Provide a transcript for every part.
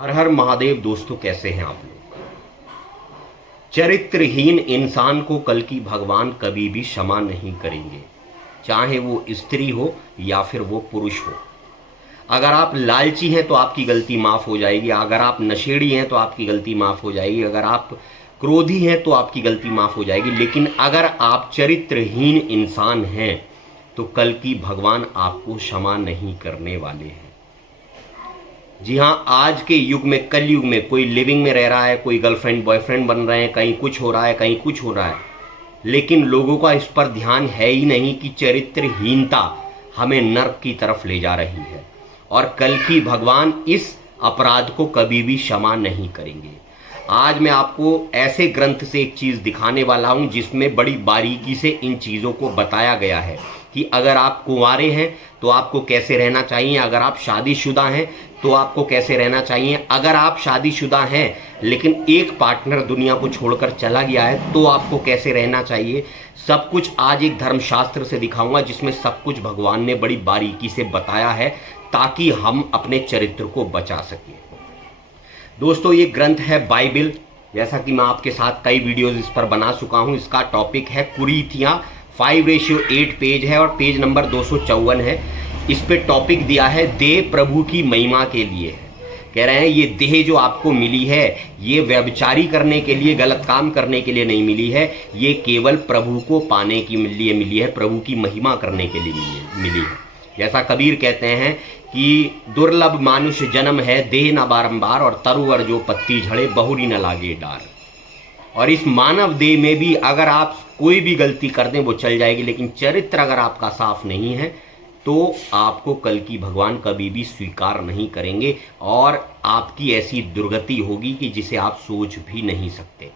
हर हर महादेव। दोस्तों, कैसे हैं आप लोग? चरित्रहीन इंसान को कल की भगवान कभी भी क्षमा नहीं करेंगे, चाहे वो स्त्री हो या फिर वो पुरुष हो। अगर आप लालची हैं तो आपकी गलती माफ हो जाएगी, अगर आप नशेड़ी हैं तो आपकी गलती माफ हो जाएगी, अगर आप क्रोधी हैं तो आपकी गलती माफ हो जाएगी। लेकिन अगर आप चरित्रहीन इंसान हैं तो कल की भगवान आपको क्षमा नहीं करने वाले हैं। जी हाँ, आज के युग में, कल युग में, कोई लिविंग में रह रहा है, कोई गर्लफ्रेंड बॉयफ्रेंड बन रहे हैं, कहीं कुछ हो रहा है, कहीं कुछ हो रहा है, लेकिन लोगों का इस पर ध्यान है ही नहीं कि चरित्रहीनता हमें नर्क की तरफ ले जा रही है और कल की भगवान इस अपराध को कभी भी क्षमा नहीं करेंगे। आज मैं आपको ऐसे ग्रंथ से एक चीज़ दिखाने वाला हूं जिसमें बड़ी बारीकी से इन चीज़ों को बताया गया है कि अगर आप कुंवारे हैं तो आपको कैसे रहना चाहिए, अगर आप शादीशुदा हैं तो आपको कैसे रहना चाहिए, अगर आप शादीशुदा हैं लेकिन एक पार्टनर दुनिया को छोड़कर चला गया है तो आपको कैसे रहना चाहिए। सब कुछ आज एक धर्मशास्त्र से दिखाऊंगा जिसमें सब कुछ भगवान ने बड़ी बारीकी से बताया है ताकि हम अपने चरित्र को बचा सकें। दोस्तों, ये ग्रंथ है बाइबल। जैसा कि मैं आपके साथ कई वीडियोस इस पर बना चुका हूं। इसका टॉपिक है कुरीतियां, 5:8 पेज है और पेज नंबर 254 है। इस पे टॉपिक दिया है देह प्रभु की महिमा के लिए है। कह रहे हैं ये देह जो आपको मिली है ये व्यभिचारी करने के लिए, गलत काम करने के लिए नहीं मिली है, ये केवल प्रभु को पाने के लिए मिली है, प्रभु की महिमा करने के लिए मिली है। जैसा कबीर कहते हैं कि दुर्लभ मानुष जन्म है, देह न बारंबार, और तरुवर जो पत्ती झड़े बहुरी न लागे डार। और इस मानव देह में भी अगर आप कोई भी गलती कर दें वो चल जाएगी, लेकिन चरित्र अगर आपका साफ नहीं है तो आपको कल की भगवान कभी भी स्वीकार नहीं करेंगे और आपकी ऐसी दुर्गति होगी कि जिसे आप सोच भी नहीं सकते।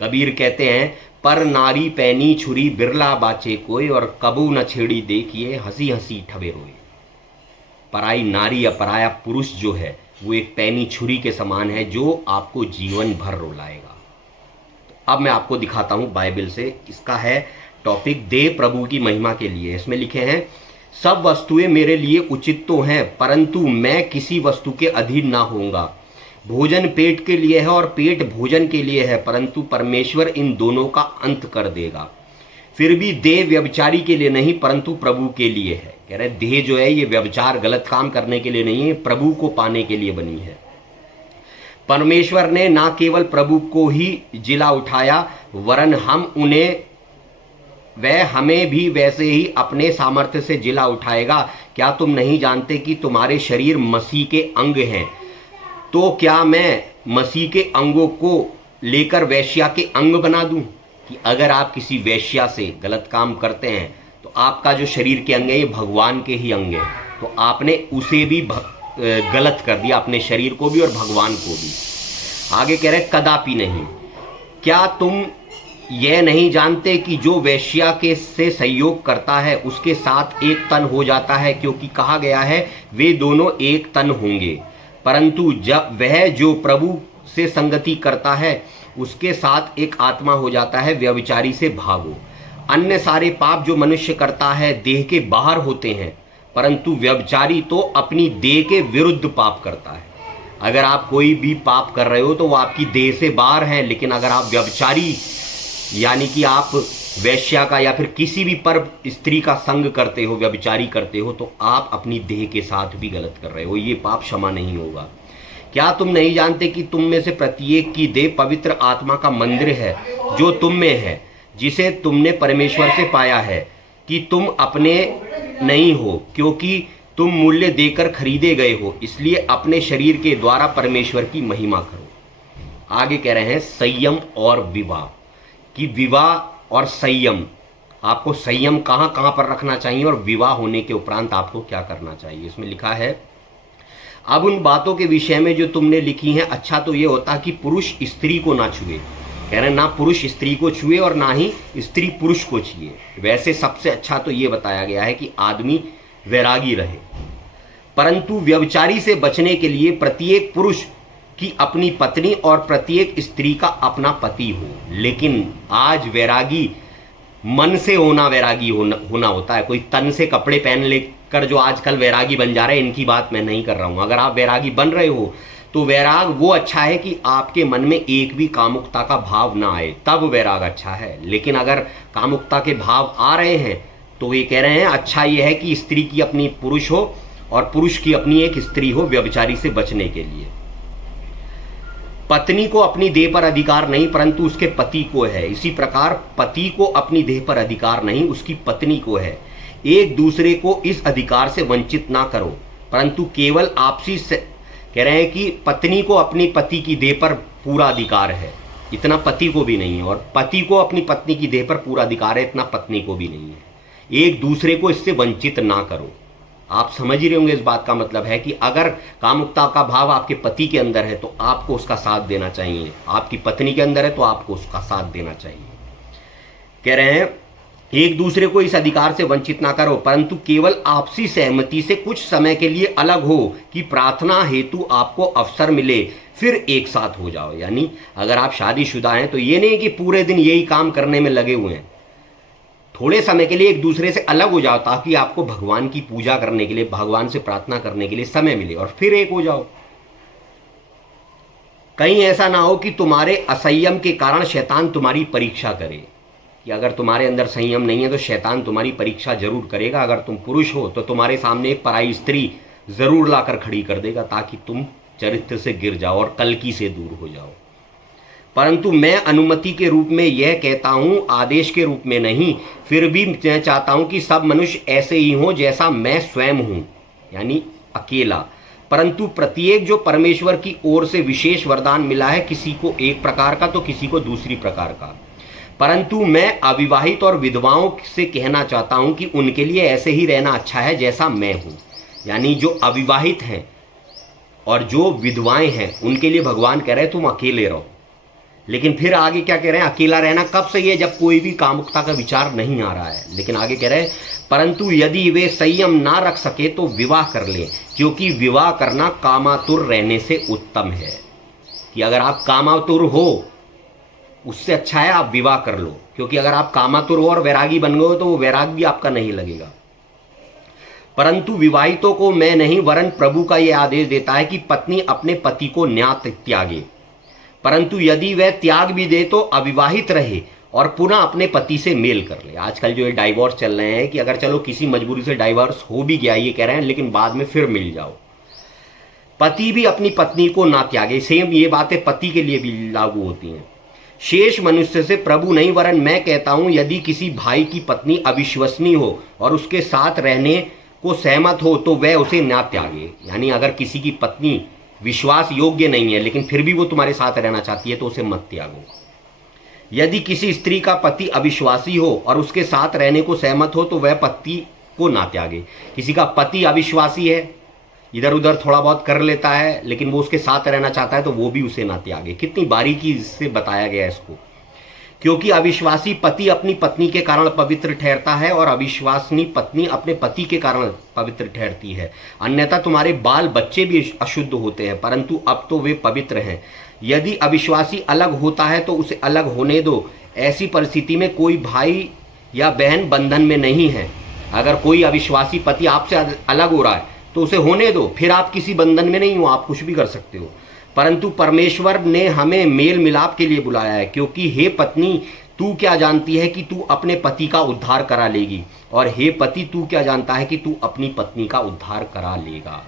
कबीर कहते हैं पर नारी पैनी छुरी बिरला बाचे कोई, और कबू न छेड़ी देखिए हंसी हंसी ठबे रोए। पराई नारी या पराया पुरुष जो है वो एक पैनी छुरी के समान है जो आपको जीवन भर रुलाएगा। अब मैं आपको दिखाता हूं बाइबल से। इसका है टॉपिक देह प्रभु की महिमा के लिए। इसमें लिखे हैं सब वस्तुएं मेरे लिए उचित तो हैं परंतु मैं किसी वस्तु के अधीन ना होऊंगा। भोजन पेट के लिए है और पेट भोजन के लिए है परंतु परमेश्वर इन दोनों का अंत कर देगा। फिर भी देह व्यभिचारी के लिए नहीं परंतु प्रभु के लिए है। कह रहे देह जो है ये व्यभिचार, गलत काम करने के लिए नहीं है, प्रभु को पाने के लिए बनी है। परमेश्वर ने ना केवल प्रभु को ही जिला उठाया वरन वह हमें भी वैसे ही अपने सामर्थ्य से जिला उठाएगा। क्या तुम नहीं जानते कि तुम्हारे शरीर मसीह के अंग हैं? तो क्या मैं मसीह के अंगों को लेकर वेश्या के अंग बना दूं? कि अगर आप किसी वेश्या से गलत काम करते हैं तो आपका जो शरीर के अंग है ये भगवान के ही अंग है, तो आपने उसे भी गलत कर दिया, अपने शरीर को भी और भगवान को भी। आगे कह रहे कदापि नहीं। क्या तुम यह नहीं जानते कि जो वेश्या के से संयोग करता है उसके साथ एक तन हो जाता है, क्योंकि कहा गया है वे दोनों एक तन होंगे। परंतु जब वह जो प्रभु से संगति करता है उसके साथ एक आत्मा हो जाता है। व्यभिचारी से भागो। अन्य सारे पाप जो मनुष्य करता है देह के बाहर होते हैं परंतु व्यभिचारी तो अपनी देह के विरुद्ध पाप करता है। अगर आप कोई भी पाप कर रहे हो तो वो आपकी देह से बाहर है, लेकिन अगर आप व्यभिचारी यानी कि आप वैश्या का या फिर किसी भी पर स्त्री का संग करते हो, व्यभिचारी करते हो, तो आप अपनी देह के साथ भी गलत कर रहे हो। ये पाप क्षमा नहीं होगा। क्या तुम नहीं जानते कि तुम में से प्रत्येक की देह पवित्र आत्मा का मंदिर है जो तुम में है, जिसे तुमने परमेश्वर से पाया है, कि तुम अपने नहीं हो क्योंकि तुम मूल्य देकर खरीदे गए हो। इसलिए अपने शरीर के द्वारा परमेश्वर की महिमा करो। आगे कह रहे हैं संयम और विवाह। कि विवाह और संयम, आपको संयम कहां कहां पर रखना चाहिए और विवाह होने के उपरांत आपको क्या करना चाहिए। इसमें लिखा है अब उन बातों के विषय में जो तुमने लिखी हैं अच्छा तो ये होता कि पुरुष स्त्री को ना छुए। कह रहे हैं ना पुरुष स्त्री को छुए और ना ही स्त्री पुरुष को छुए। वैसे सबसे अच्छा तो ये बताया गया है कि आदमी वैरागी रहे। परंतु व्यभिचारी से बचने के लिए प्रत्येक पुरुष कि अपनी पत्नी और प्रत्येक स्त्री का अपना पति हो। लेकिन आज वैरागी मन से वैरागी होना होता है। कोई तन से कपड़े पहन लेकर जो आजकल वैरागी बन जा रहे हैं, इनकी बात मैं नहीं कर रहा हूं। अगर आप वैरागी बन रहे हो तो वैराग वो अच्छा है कि आपके मन में एक भी कामुकता का भाव ना आए, तब वैराग अच्छा है। लेकिन अगर कामुकता के भाव आ रहे हैं तो ये कह रहे हैं अच्छा ये है कि स्त्री की अपनी पुरुष हो और पुरुष की अपनी एक स्त्री हो, व्यभिचारी से बचने के लिए। पत्नी को अपनी देह पर अधिकार नहीं परंतु उसके पति को है, इसी प्रकार पति को अपनी देह पर अधिकार नहीं उसकी पत्नी को है। एक दूसरे को इस अधिकार से वंचित ना करो परंतु केवल आपसी से कह रहे हैं कि पत्नी को अपनी पति की देह पर पूरा अधिकार है, इतना पति को भी नहीं है, और पति को अपनी पत्नी की देह पर पूरा अधिकार है, इतना पत्नी को भी नहीं है। एक दूसरे को इससे वंचित ना करो। आप समझ ही रहे होंगे इस बात का मतलब है कि अगर कामुकता का भाव आपके पति के अंदर है तो आपको उसका साथ देना चाहिए, आपकी पत्नी के अंदर है तो आपको उसका साथ देना चाहिए। कह रहे हैं एक दूसरे को इस अधिकार से वंचित ना करो परंतु केवल आपसी सहमति से कुछ समय के लिए अलग हो कि प्रार्थना हेतु आपको अवसर मिले, फिर एक साथ हो जाओ। यानी अगर आप शादीशुदा हैं तो ये नहीं कि पूरे दिन यही काम करने में लगे हुए हैं, थोड़े समय के लिए एक दूसरे से अलग हो जाओ ताकि आपको भगवान की पूजा करने के लिए, भगवान से प्रार्थना करने के लिए समय मिले और फिर एक हो जाओ। कहीं ऐसा ना हो कि तुम्हारे असंयम के कारण शैतान तुम्हारी परीक्षा करे, कि अगर तुम्हारे अंदर संयम नहीं है तो शैतान तुम्हारी परीक्षा जरूर करेगा। अगर तुम पुरुष हो तो तुम्हारे सामने एक पराई स्त्री जरूर लाकर खड़ी कर देगा ताकि तुम चरित्र से गिर जाओ और कल्की से दूर हो जाओ। परंतु मैं अनुमति के रूप में यह कहता हूँ, आदेश के रूप में नहीं। फिर भी मैं चाहता हूँ कि सब मनुष्य ऐसे ही हों जैसा मैं स्वयं हूँ, यानी अकेला। परंतु प्रत्येक जो परमेश्वर की ओर से विशेष वरदान मिला है, किसी को एक प्रकार का तो किसी को दूसरी प्रकार का। परंतु मैं अविवाहित और विधवाओं से कहना चाहता हूँ कि उनके लिए ऐसे ही रहना अच्छा है जैसा मैं हूँ। यानी जो अविवाहित हैं और जो विधवाएं हैं उनके लिए भगवान कह रहे हैं तुम अकेले रहो। लेकिन फिर आगे क्या कह रहे हैं, अकेला रहना कब सही है, जब कोई भी कामुकता का विचार नहीं आ रहा है। लेकिन आगे कह रहे हैं परंतु यदि वे संयम ना रख सके तो विवाह कर ले, क्योंकि विवाह करना कामातुर रहने से उत्तम है। कि अगर आप कामातुर हो उससे अच्छा है आप विवाह कर लो, क्योंकि अगर आप कामातुर हो और वैरागी बन गए हो तो वो वैराग भी आपका नहीं लगेगा। परंतु विवाहितों को मैं नहीं वरन प्रभु का यह आदेश देता है कि पत्नी अपने पति को न्याय त्यागे, परंतु यदि वह त्याग भी दे तो अविवाहित रहे और पुनः अपने पति से मेल कर ले। आजकल जो ये डाइवोर्स चल रहे हैं कि अगर चलो किसी मजबूरी से डाइवोर्स हो भी गया, ये कह रहे हैं, लेकिन बाद में फिर मिल जाओ। पति भी अपनी पत्नी को ना त्यागे, सेम ये बातें पति के लिए भी लागू होती हैं। शेष मनुष्य से प्रभु नहीं वरन मैं कहता हूं, यदि किसी भाई की पत्नी अविश्वसनीय हो और उसके साथ रहने को सहमत हो तो वह उसे ना त्यागे। यानी अगर किसी की पत्नी विश्वास योग्य नहीं है लेकिन फिर भी वो तुम्हारे साथ रहना चाहती है तो उसे मत त्यागो। यदि किसी स्त्री का पति अविश्वासी हो और उसके साथ रहने को सहमत हो तो वह पति को ना त्यागे। किसी का पति अविश्वासी है, इधर उधर थोड़ा बहुत कर लेता है लेकिन वो उसके साथ रहना चाहता है तो वो भी उसे ना त्यागे। कितनी बारीकी से बताया गया है इसको। क्योंकि अविश्वासी पति अपनी पत्नी के कारण पवित्र ठहरता है और अविश्वासिनी पत्नी अपने पति के कारण पवित्र ठहरती है। अन्यथा तुम्हारे बाल बच्चे भी अशुद्ध होते हैं, परंतु अब तो वे पवित्र हैं। यदि अविश्वासी अलग होता है तो उसे अलग होने दो। ऐसी परिस्थिति में कोई भाई या बहन बंधन में नहीं है। अगर कोई अविश्वासी पति आपसे अलग हो रहा है तो उसे होने दो, फिर आप किसी बंधन में नहीं हो, आप कुछ भी कर सकते हो। परंतु परमेश्वर ने हमें मेल मिलाप के लिए बुलाया है, क्योंकि हे पत्नी तू क्या जानती है कि तू अपने पति का उद्धार करा लेगी, और हे पति तू क्या जानता है कि तू अपनी पत्नी का उद्धार करा लेगा।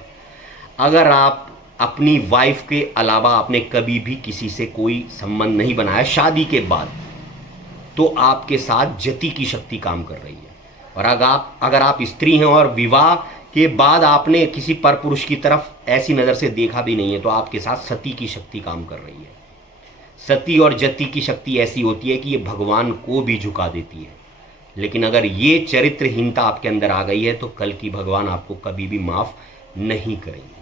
अगर आप अपनी वाइफ के अलावा आपने कभी भी किसी से कोई संबंध नहीं बनाया शादी के बाद, तो आपके साथ जति की शक्ति काम कर रही है। और अगर आप स्त्री हैं और विवाह के बाद आपने किसी पर पुरुष की तरफ ऐसी नज़र से देखा भी नहीं है तो आपके साथ सती की शक्ति काम कर रही है। सती और जति की शक्ति ऐसी होती है कि ये भगवान को भी झुका देती है। लेकिन अगर ये चरित्रहीनता आपके अंदर आ गई है तो कल की भगवान आपको कभी भी माफ़ नहीं करेंगे।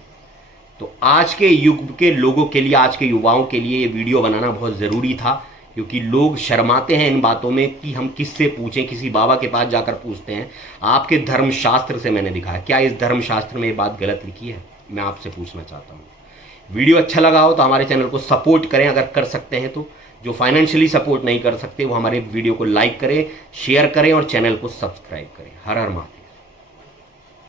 तो आज के युग के लोगों के लिए, आज के युवाओं के लिए ये वीडियो बनाना बहुत ज़रूरी था, क्योंकि लोग शर्माते हैं इन बातों में कि हम किससे पूछें, किसी बाबा के पास जाकर पूछते हैं। आपके धर्मशास्त्र से मैंने दिखाया, क्या इस धर्मशास्त्र में ये बात गलत लिखी है, मैं आपसे पूछना चाहता हूँ। वीडियो अच्छा लगा हो तो हमारे चैनल को सपोर्ट करें अगर कर सकते हैं तो। जो फाइनेंशियली सपोर्ट नहीं कर सकते वो हमारे वीडियो को लाइक करें, शेयर करें और चैनल को सब्सक्राइब करें। हर हर महादेव।